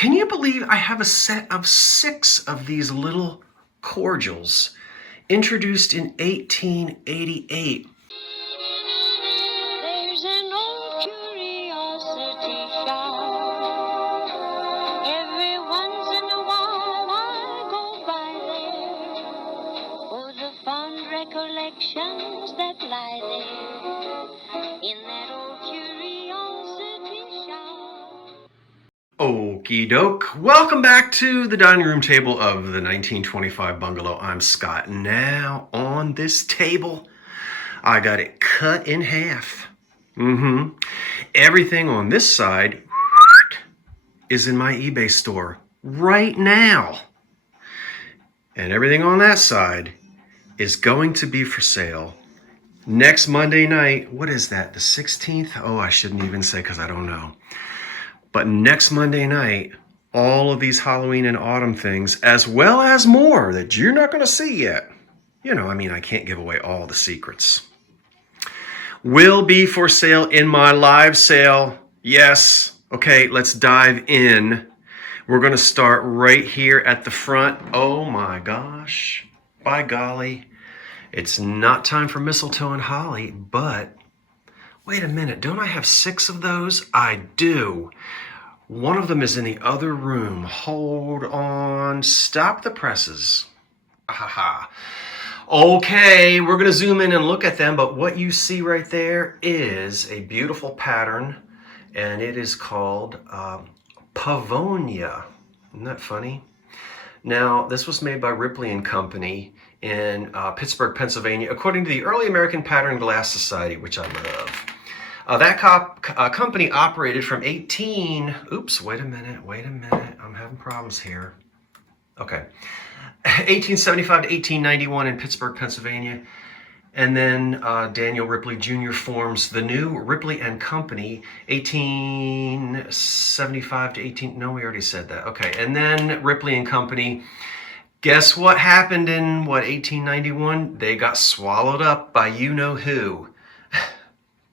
Can you believe I have a set of 6 of these little cordials introduced in 1888? There's an old curiosity shop. Every once in a while I go by there for the fond recollections that lie there in that old curiosity shop. Okie doke. Welcome back to the dining room table of the 1925 bungalow. I'm Scott. Now on this table, I got it cut in half. Everything on this side is in my eBay store right now. And everything on that side is going to be for sale next Monday night. What is that, the 16th? Oh, I shouldn't even say because I don't know. But next Monday night, all of these Halloween and autumn things, as well as more that you're not going to see yet. I can't give away all the secrets. Will be for sale in my live sale. Yes. Okay, let's dive in. We're going to start right here at the front. Oh my gosh. By golly. It's not time for mistletoe and holly, but wait a minute. Don't I have 6 of those? I do. One of them is in the other room. Hold on. Stop the presses. Okay, we're going to zoom in and look at them, but what you see right there is a beautiful pattern, and it is called Pavonia. Isn't that funny? Now, this was made by Ripley and Company in Pittsburgh, Pennsylvania, according to the Early American Pattern Glass Society, which I love. That company operated from wait a minute, I'm having problems here. Okay, 1875 to 1891 in Pittsburgh, Pennsylvania. And then Daniel Ripley Jr. forms the new Ripley and Company, 1875 to no, we already said that. Okay, and then Ripley and Company, guess what happened in, 1891? They got swallowed up by you-know-who.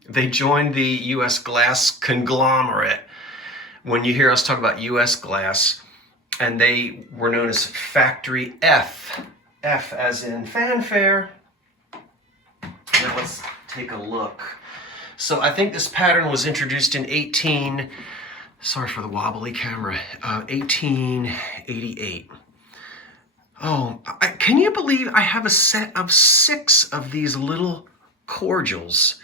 They joined the U.S. Glass conglomerate. When you hear us talk about U.S. Glass, and they were known as Factory F. F as in fanfare. Now let's take a look. So I think this pattern was introduced in sorry for the wobbly camera, 1888. Oh, can you believe I have a set of 6 of these little cordials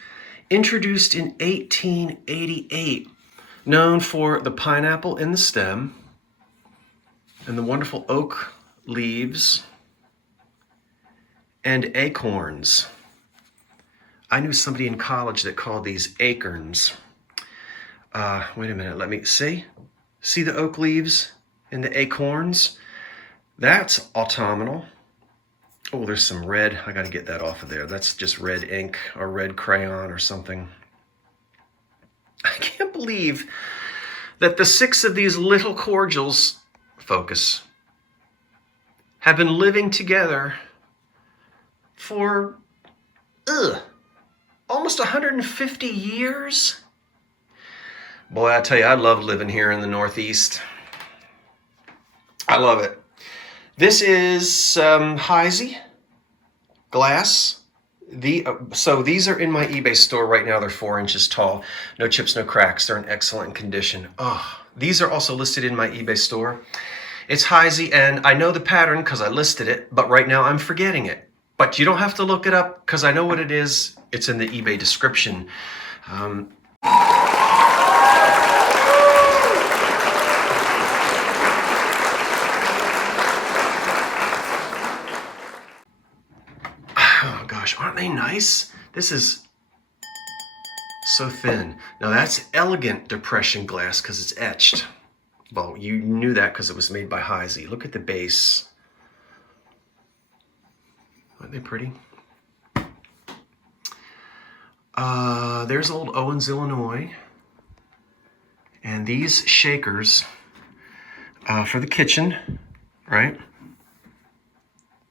introduced in 1888, known for the pineapple in the stem and the wonderful oak leaves and acorns. I knew somebody in college that called these acorns. Wait a minute, let me see. See the oak leaves and the acorns? That's autumnal. Oh, there's some red. I got to get that off of there. That's just red ink or red crayon or something. I can't believe that the 6 of these little cordials, focus, have been living together for almost 150 years. Boy, I tell you, I love living here in the Northeast. I love it. This is Heisey glass. So these are in my eBay store right now. They're 4 inches tall. No chips, no cracks. They're in excellent condition. Oh, these are also listed in my eBay store. It's Heisey, and I know the pattern because I listed it, but right now I'm forgetting it. But you don't have to look it up because I know what it is. It's in the eBay description. Oh gosh, aren't they nice? This is so thin. Now that's elegant depression glass because it's etched. Well, you knew that because it was made by Heisey. Look at the base. Aren't they pretty? There's old Owens, Illinois. And these shakers for the kitchen, right?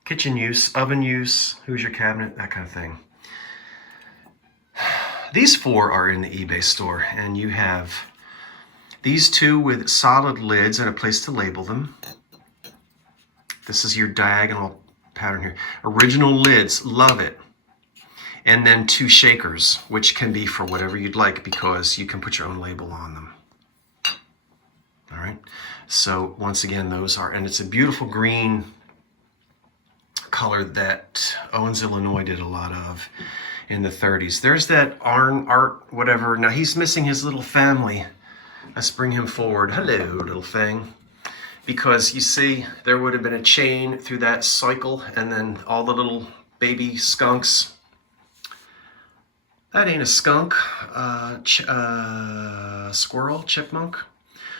Kitchen use, oven use, who's your cabinet, that kind of thing. These 4 are in the eBay store, and you have These two with solid lids and a place to label them. This is your diagonal pattern here. Original lids, love it. And then 2 shakers, which can be for whatever you'd like because you can put your own label on them. All right. So once again, those are, and it's a beautiful green color that Owens, Illinois did a lot of in the 30s. There's that art, whatever. Now he's missing his little family. Let's bring him forward. Hello, little thing. Because you see, there would have been a chain through that cycle and then all the little baby skunks. That ain't a skunk, squirrel, chipmunk.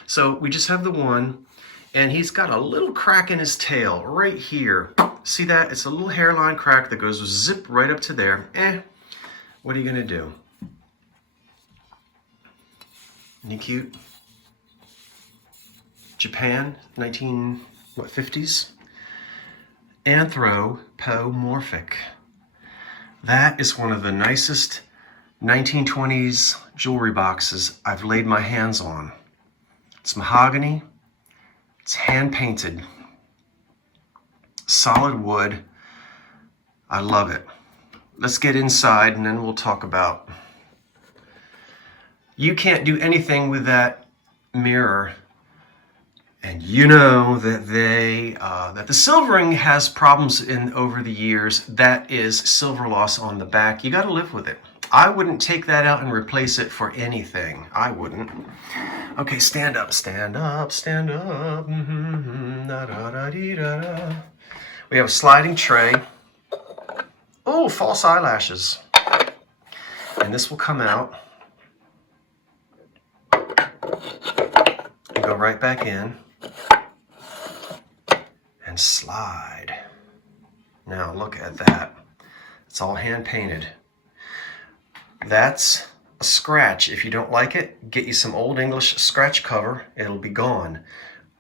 So we just have the one, and he's got a little crack in his tail right here. See that? It's a little hairline crack that goes zip right up to there. What are you gonna do? Isn't he cute? Japan, 50s? Anthropomorphic. That is one of the nicest 1920s jewelry boxes I've laid my hands on. It's mahogany, it's hand painted, solid wood. I love it. Let's get inside and then we'll talk about. You can't do anything with that mirror, and you know that that the silvering has problems over the years. That is silver loss on the back. You got to live with it. I wouldn't take that out and replace it for anything. I wouldn't. Okay, stand up, stand up, stand up. We have a sliding tray. Oh, false eyelashes. And this will come out and go right back in and slide. Now look at that. It's all hand painted. That's a scratch. If you don't like it, get you some Old English scratch cover. It'll be gone.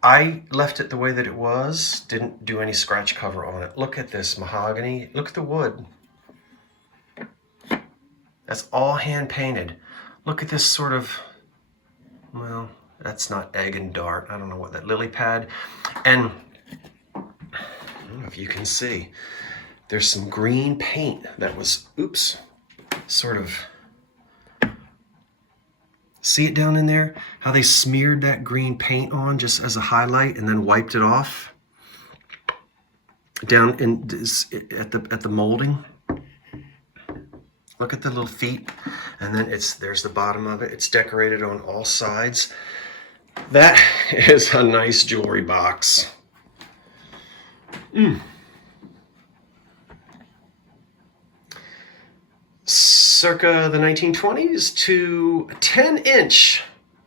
I left it the way that it was. Didn't do any scratch cover on it. Look at this mahogany. Look at the wood. That's all hand painted. Look at this sort of, well, that's not egg and dart. I don't know what that, lily pad. And I don't know if you can see, there's some green paint that was, oops, sort of, see it down in there? How they smeared that green paint on just as a highlight and then wiped it off down in at the molding. Look at the little feet, and then there's the bottom of it. It's decorated on all sides. That is a nice jewelry box. Circa the 1920s to 10-inch.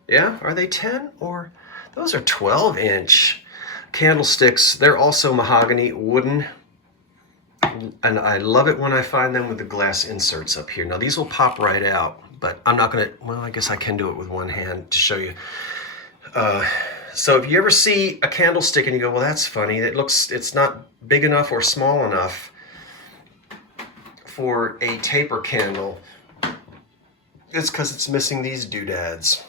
Yeah, are they 10 or those are 12-inch candlesticks. They're also mahogany, wooden. And I love it when I find them with the glass inserts up here. Now these will pop right out, but I'm not gonna, well, I guess I can do it with one hand to show you. So if you ever see a candlestick and you go, well, that's funny, it's not big enough or small enough for a taper candle, it's because it's missing these doodads.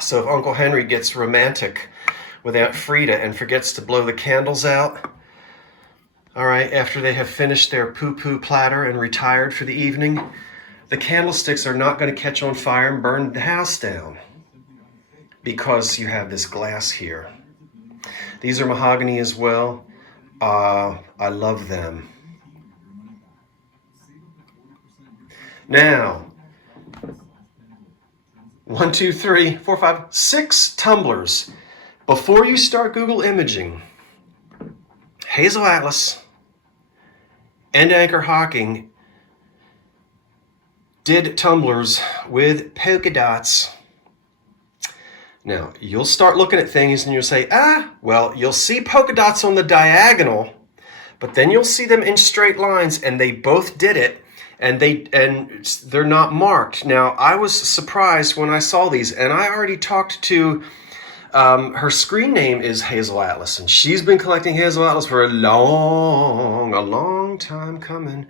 So if Uncle Henry gets romantic with Aunt Frida and forgets to blow the candles out, all right, after they have finished their poo-poo platter and retired for the evening, the candlesticks are not going to catch on fire and burn the house down because you have this glass here. These are mahogany as well. I love them. Now, 1, 2, 3, 4, 5, 6 tumblers. Before you start Google imaging, Hazel Atlas and Anchor Hocking did tumblers with polka dots. Now, you'll start looking at things and you'll say, well, you'll see polka dots on the diagonal, but then you'll see them in straight lines, and they both did it, and they're not marked. Now, I was surprised when I saw these, and I already talked to, her screen name is Hazel Atlas, and she's been collecting Hazel Atlas for a long time coming.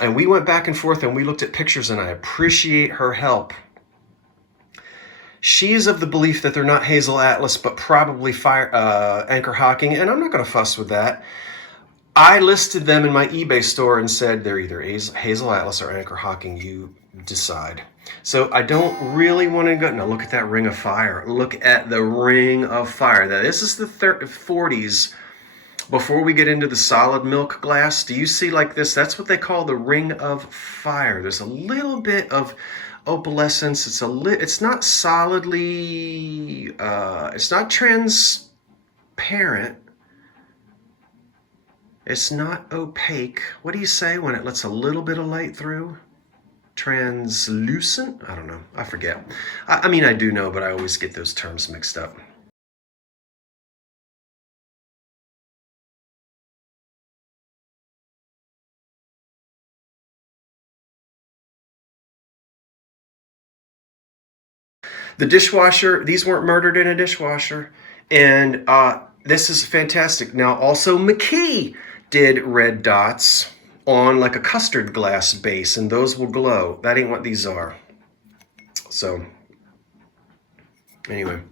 And we went back and forth and we looked at pictures, and I appreciate her help. She is of the belief that they're not Hazel Atlas, but probably Anchor Hocking, and I'm not going to fuss with that. I listed them in my eBay store and said they're either Hazel Atlas or Anchor Hocking. You decide. So I don't really want to go. Now look at that ring of fire. Look at the ring of fire. Now this is the 40s. Before we get into the solid milk glass, do you see like this? That's what they call the ring of fire. There's a little bit of opalescence. It's not solidly. It's not transparent. It's not opaque. What do you say when it lets a little bit of light through? Translucent? I don't know. I forget. I mean, I do know, but I always get those terms mixed up. The dishwasher, these weren't murdered in a dishwasher. And this is fantastic. Now, also McKee did red dots on like a custard glass base, and those will glow. That ain't what these are. So, anyway.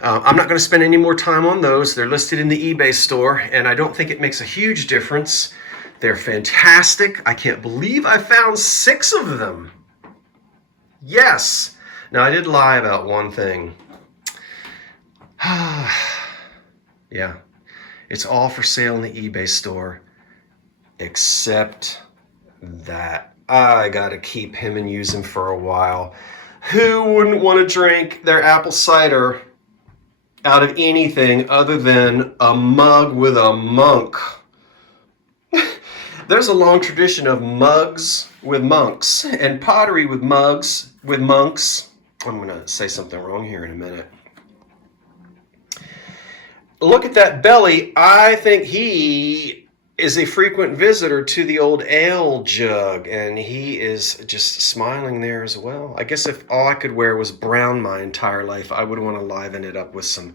I'm not going to spend any more time on those. They're listed in the eBay store, and I don't think it makes a huge difference. They're fantastic. I can't believe I found 6 of them. Yes. Now, I did lie about one thing. Yeah. It's all for sale in the eBay store, except that I got to keep him and use him for a while. Who wouldn't want to drink their apple cider out of anything other than a mug with a monk? There's a long tradition of mugs with monks and pottery with mugs with monks. I'm going to say something wrong here in a minute. Look at that belly. I think he is a frequent visitor to the old ale jug, and he is just smiling there as well. I guess if all I could wear was brown my entire life, I would want to liven it up with some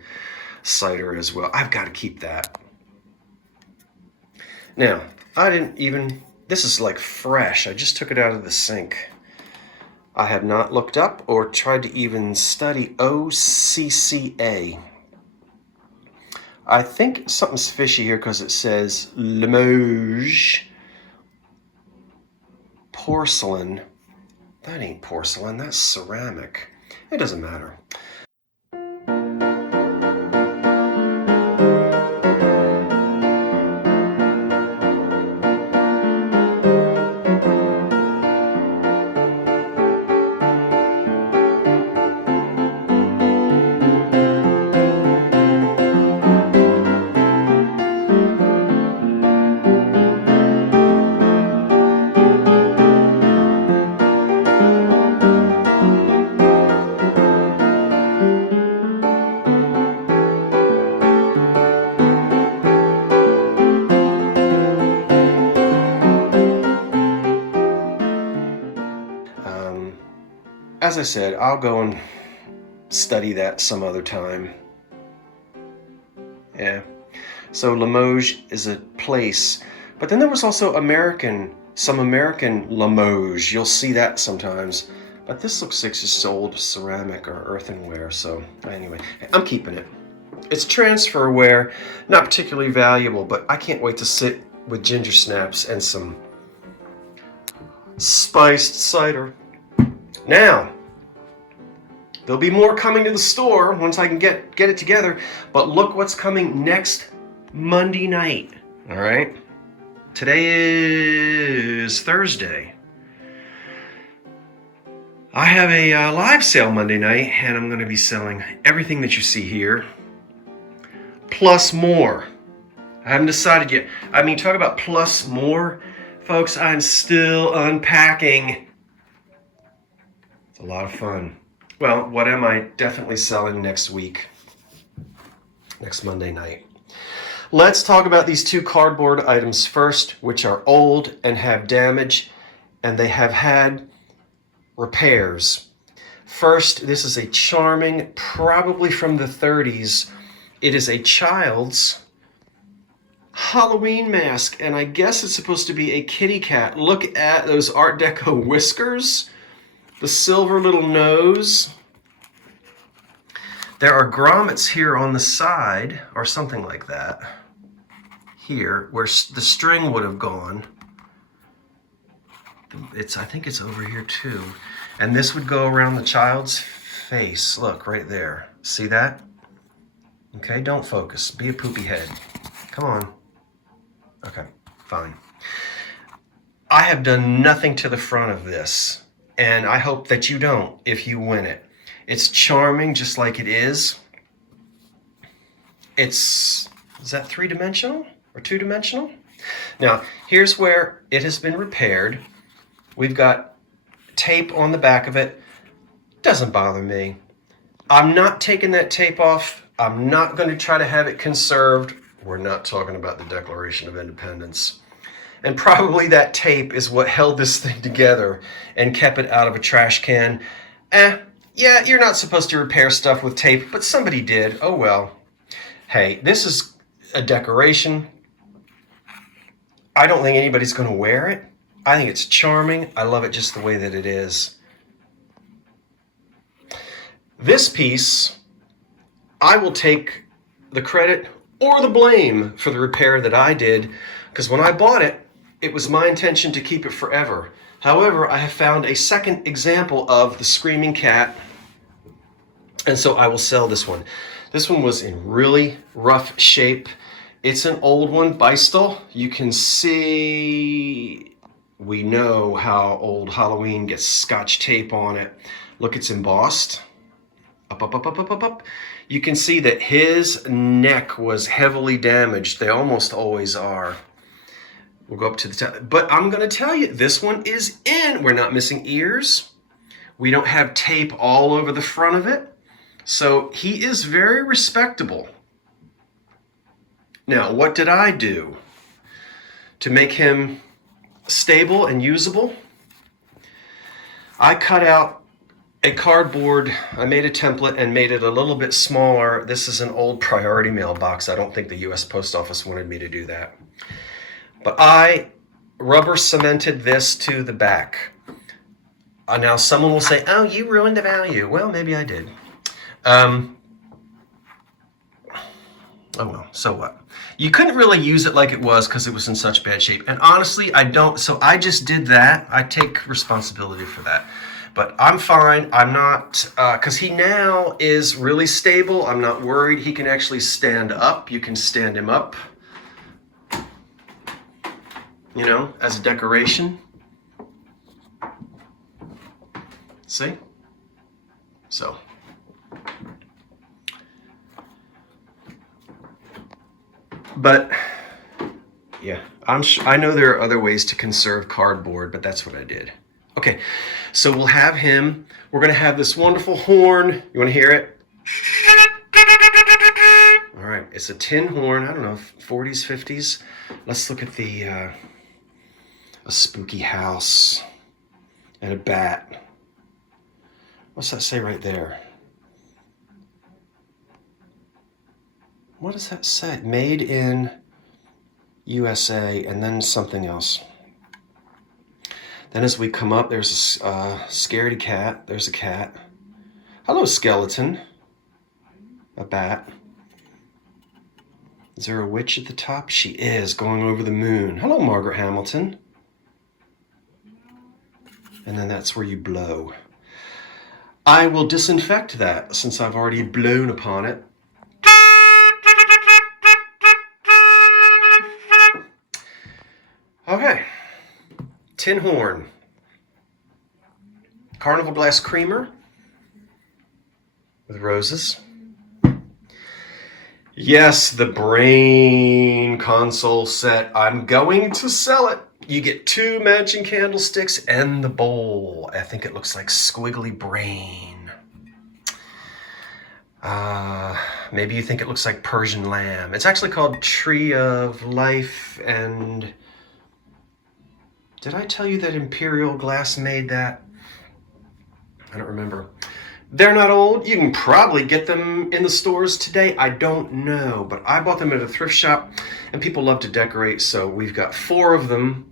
cider as well. I've got to keep that. Now, this is like fresh. I just took it out of the sink. I have not looked up or tried to even study OCCA. I think something's fishy here because it says Limoges porcelain. That ain't porcelain, that's ceramic. It doesn't matter. As I said, I'll go and study that some other time. Yeah. So Limoges is a place. But then there was also some American Limoges. You'll see that sometimes. But this looks like just old ceramic or earthenware. So anyway, I'm keeping it. It's transferware, not particularly valuable, but I can't wait to sit with ginger snaps and some spiced cider. Now, there'll be more coming to the store once I can get it together, but look what's coming next Monday night, all right? Today is Thursday. I have a live sale Monday night, and I'm going to be selling everything that you see here, plus more. I haven't decided yet. I mean, talk about plus more, folks, I'm still unpacking. A lot of fun. Well, what am I definitely selling next week? Next Monday night. Let's talk about these 2 cardboard items first, which are old and have damage, and they have had repairs. First, this is a charming, probably from the 30s. It is a child's Halloween mask, and I guess it's supposed to be a kitty cat. Look at those Art Deco whiskers. The silver little nose. There are grommets here on the side, or something like that, here, where the string would have gone. I think it's over here too. And this would go around the child's face. Look, right there. See that? Okay, don't focus. Be a poopy head. Come on. Okay, fine. I have done nothing to the front of this, and I hope that you don't if you win it. It's charming just like it is. Is that 3-dimensional or 2-dimensional? Now, here's where it has been repaired. We've got tape on the back of it. Doesn't bother me. I'm not taking that tape off. I'm not going to try to have it conserved. We're not talking about the Declaration of Independence. And probably that tape is what held this thing together and kept it out of a trash can. Yeah, you're not supposed to repair stuff with tape, but somebody did. Oh well. Hey, this is a decoration. I don't think anybody's going to wear it. I think it's charming. I love it just the way that it is. This piece, I will take the credit or the blame for the repair that I did, because when I bought it, it was my intention to keep it forever. However, I have found a second example of the screaming cat, and so I will sell this one. This one was in really rough shape. It's an old one, Beistel. You can see, we know how old Halloween gets Scotch tape on it. Look, it's embossed. Up, up, up, up, up, up, up. You can see that his neck was heavily damaged. They almost always are. We'll go up to the top. But I'm going to tell you, this one is in. We're not missing ears. We don't have tape all over the front of it. So he is very respectable. Now, what did I do to make him stable and usable? I cut out a cardboard. I made a template and made it a little bit smaller. This is an old priority mailbox. I don't think the U.S. Post Office wanted me to do that. But I rubber cemented this to the back. Now someone will say, oh, you ruined the value. Well, maybe I did. Oh well, so what? You couldn't really use it like it was because it was in such bad shape. And honestly, I don't, so I just did that. I take responsibility for that. But I'm fine. I'm not, because he now is really stable. I'm not worried. He can actually stand up. You can stand him up, you know, as a decoration. See? So. But, yeah, I know there are other ways to conserve cardboard, but that's what I did. Okay, so we'll have him. We're going to have this wonderful horn. You want to hear it? All right, it's a tin horn. I don't know, 40s, 50s. Let's look at a spooky house and a bat. What's that say right there? What does that say? Made in USA, and then something else. Then as we come up, there's a scaredy cat. There's a cat. Hello, skeleton. A bat. Is there a witch at the top? She is, going over the moon. Hello, Margaret Hamilton. And then that's where you blow. I will disinfect that since I've already blown upon it. Okay, tin horn, Carnival glass creamer with roses. Yes, the brain console set. I'm going to sell it. You get 2 matching candlesticks and the bowl. I think it looks like squiggly brain. Maybe you think it looks like Persian lamb. It's actually called Tree of Life, and did I tell you that Imperial Glass made that? I don't remember. They're not old. You can probably get them in the stores today. I don't know, but I bought them at a thrift shop, and people love to decorate, so we've got 4 of them,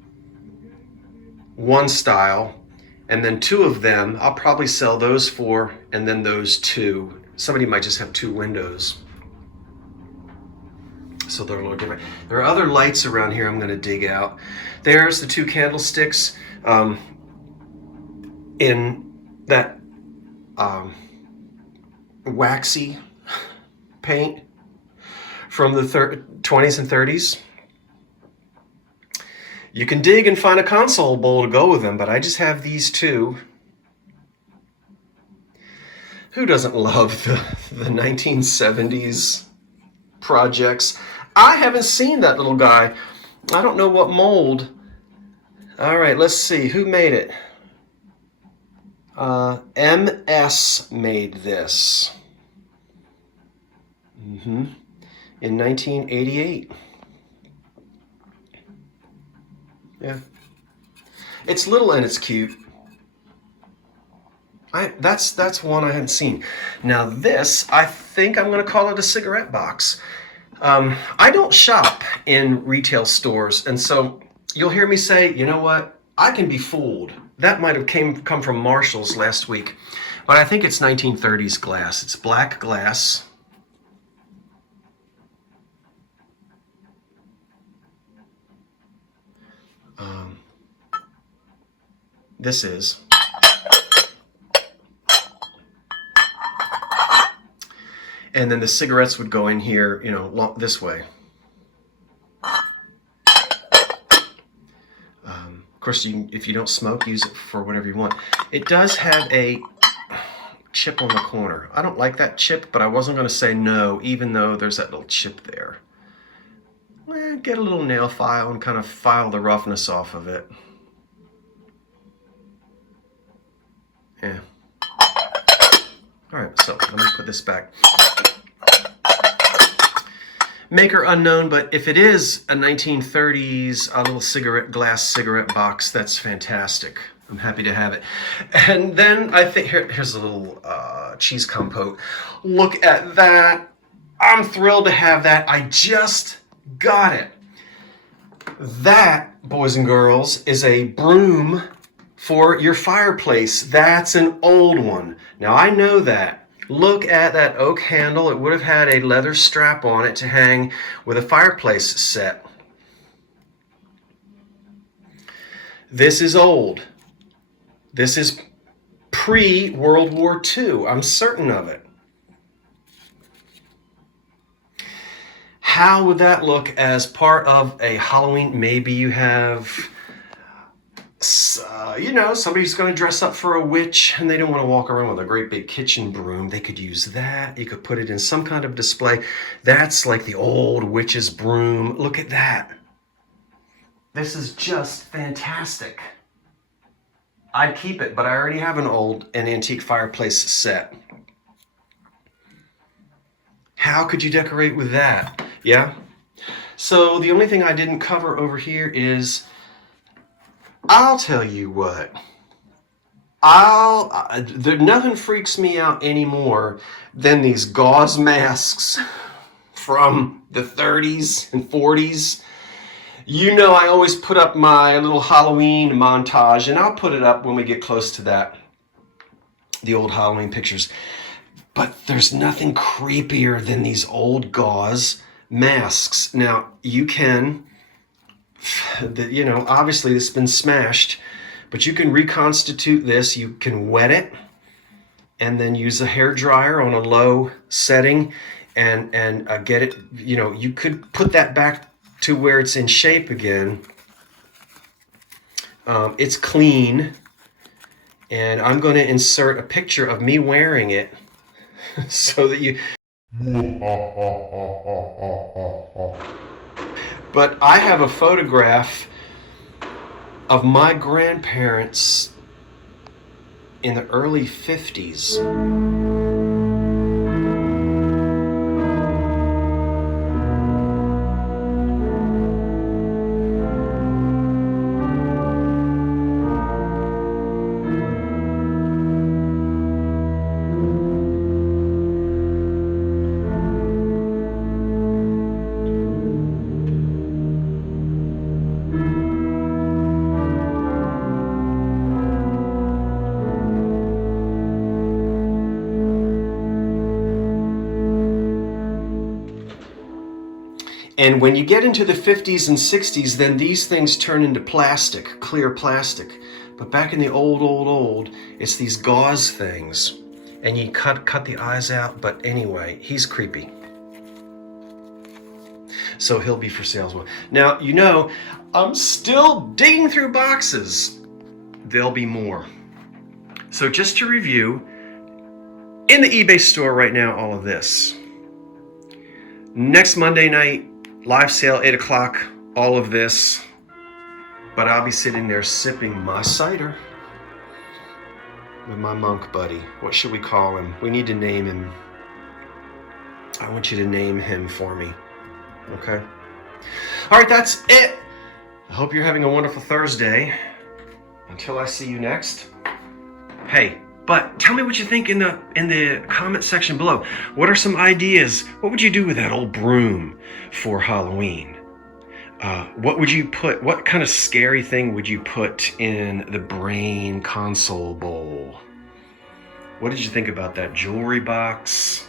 one style, and then 2 of them. I'll probably sell those 4, and then those 2 Somebody might just have 2 windows, so they're a little different. There are other lights around here I'm going to dig out. There's the 2 candlesticks in that waxy paint from the 20s and 30s. You can dig and find a console bowl to go with them, but I just have these 2. Who doesn't love the 1970s projects? I haven't seen that little guy. I don't know what mold. All right, let's see. Who made it? MS made this. In 1988. Yeah. It's little and it's cute. That's one I hadn't seen. Now this, I think I'm going to call it a cigarette box. I don't shop in retail stores, and so you'll hear me say, you know what? I can be fooled. That might have come from Marshall's last week, but I think it's 1930s glass. It's black glass. This is. And then the cigarettes would go in here, you know, this way. Of course, if you don't smoke, use it for whatever you want. It does have a chip on the corner. I don't like that chip, but I wasn't going to say no, even though there's that little chip there. Get a little nail file and kind of file the roughness off of it. Yeah. All right, so let me put this back. Maker unknown, but if it is a 1930s a little glass cigarette box, that's fantastic. I'm happy to have it. And then I think here's a little cheese compote. Look at that. I'm thrilled to have that. I just got it. That, boys and girls, is a broom for your fireplace. That's an old one. Now I know that. Look at that oak handle. It would have had a leather strap on it to hang with a fireplace set. This is old. This is pre-World War II. I'm certain of it. How would that look as part of a Halloween? Maybe you have, you know, somebody's going to dress up for a witch and they don't want to walk around with a great big kitchen broom. They could use that. You could put it in some kind of display. That's like the old witch's broom. Look at that. This is just fantastic. I'd keep it, but I already have an antique fireplace set. How could you decorate with that? Yeah? So the only thing I didn't cover over here is, I'll tell you what. Nothing freaks me out anymore than these gauze masks from the 30s and 40s. You know, I always put up my little Halloween montage, and I'll put it up when we get close to that, the old Halloween pictures. But there's nothing creepier than these old gauze masks. Now, you can, you know, obviously this has been smashed, but you can reconstitute this. You can wet it and then use a hair dryer on a low setting and get it, you know, you could put that back to where it's in shape again. It's clean, and I'm going to insert a picture of me wearing it so that you... But I have a photograph of my grandparents in the early 50s. And when you get into the 50s and 60s, then these things turn into plastic, clear plastic. But back in the old, it's these gauze things. And you cut the eyes out. But anyway, he's creepy. So he'll be for sale as well. Now, you know, I'm still digging through boxes. There'll be more. So just to review, in the eBay store right now, all of this. Next Monday night, live sale, 8 o'clock, all of this. But I'll be sitting there sipping my cider with my monk buddy. What should we call him? We need to name him. I want you to name him for me. Okay? All right, that's it. I hope you're having a wonderful Thursday. Until I see you next. Hey, but tell me what you think in the comment section below. What are some ideas? What would you do with that old broom for Halloween? What would you put? What kind of scary thing would you put in the brain console bowl? What did you think about that jewelry box?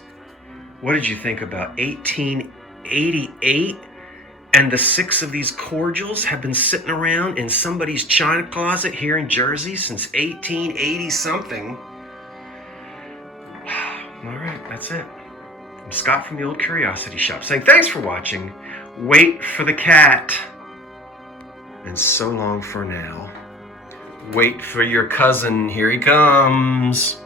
What did you think about 1888? And the 6 of these cordials have been sitting around in somebody's china closet here in Jersey since 1880 something. All right, that's it. I'm Scott from the Old Curiosity Shop saying thanks for watching. Wait for the cat. And so long for now. Wait for your cousin. Here he comes.